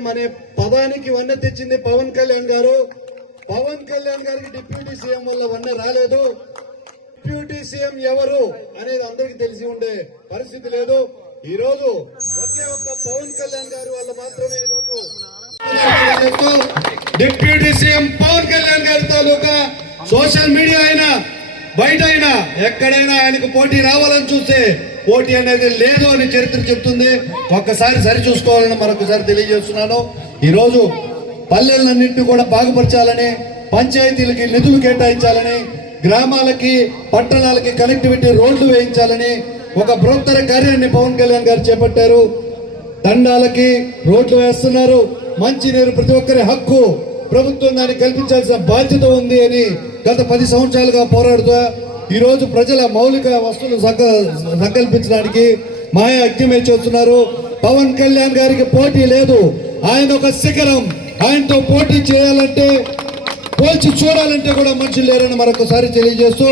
CM అనే పదానికి వన్నె తెచ్చింది పవన్ కళ్యాణ్ గారు. పవన్ కళ్యాణ్ గారికి డిప్యూటీ సీఎం వల్ల వన్నె రాలేదు. డిప్యూటీ సీఎం ఎవరు అనేది అందరికి తెలిసి ఉండే పరిస్థితి లేదు. ఈ రోజు ఒకే ఒక్క పవన్ కళ్యాణ్ గారు వల్ల మాత్రమే ఈ రోజు డిప్యూటీ సీఎం పవన్ కళ్యాణ్ గారి తాలూకా సోషల్ మీడియా అయినా బయట అయినా ఎక్కడైనా ఆయనకు పోటీ రావాలని చూస్తే పోటీ అనేది లేదు అని చరిత్ర చెప్తుంది. ఒక్కసారి సరి చూసుకోవాలని మరొకసారి తెలియజేస్తున్నాను. ఈ రోజు పల్లెలన్నింటినీ కూడా బాగుపరచాలని, పంచాయతీలకి నిధులు కేటాయించాలని, గ్రామాలకి పట్టణాలకి కనెక్టివిటీ రోడ్లు వేయించాలని ఒక బృహత్తర కార్యాన్ని పవన్ కళ్యాణ్ గారు చేపట్టారు. దండాలకి రోడ్లు వేస్తున్నారు. మంచినీరు ప్రతి ఒక్కరి హక్కు, ప్రభుత్వం దాన్ని కల్పించాల్సిన బాధ్యత ఉంది అని గత 10 సంవత్సరాలుగా పోరాడుతూ ఈ రోజు ప్రజల మౌలిక వస్తువులు సంకల్పించడానికి మాయా అగ్నిమే చేస్తున్నారు. పవన్ కళ్యాణ్ గారికి పోటీ లేదు. ఆయన ఒక శిఖరం. ఆయనతో పోటీ చేయాలంటే, పోల్చి చూడాలంటే కూడా మనుషులు లేరని మరొకసారి తెలియజేస్తూ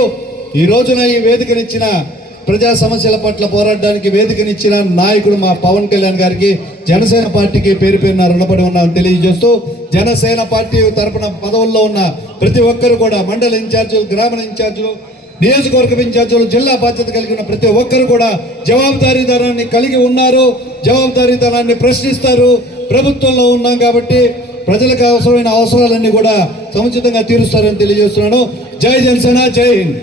ఈ రోజున ఈ వేదికనిచ్చిన ప్రజా సమస్యల పట్ల పోరాడడానికి వేదికనిచ్చిన నాయకుడు మా పవన్ కళ్యాణ్ గారికి, జనసేన పార్టీకి పేరు పేరున రుణపడి ఉన్నామని తెలియజేస్తూ, జనసేన పార్టీ తరపున పదవుల్లో ఉన్న ప్రతి ఒక్కరు కూడా మండల ఇన్ఛార్జీలు, గ్రామ ఇన్ఛార్జీలు, నియోజకవర్గ ఇన్ఛార్జీలు, జిల్లా బాధ్యత కలిగి ఉన్న ప్రతి ఒక్కరు కూడా జవాబుదారీతనాన్ని కలిగి ఉన్నారు. జవాబుదారీతనాన్ని ప్రశ్నిస్తారు. ప్రభుత్వంలో ఉన్నాం కాబట్టి ప్రజలకు అవసరమైన అవసరాలన్నీ కూడా సముచితంగా తీరుస్తారని తెలియజేస్తున్నాను. జై జనసేన, జై హింద్.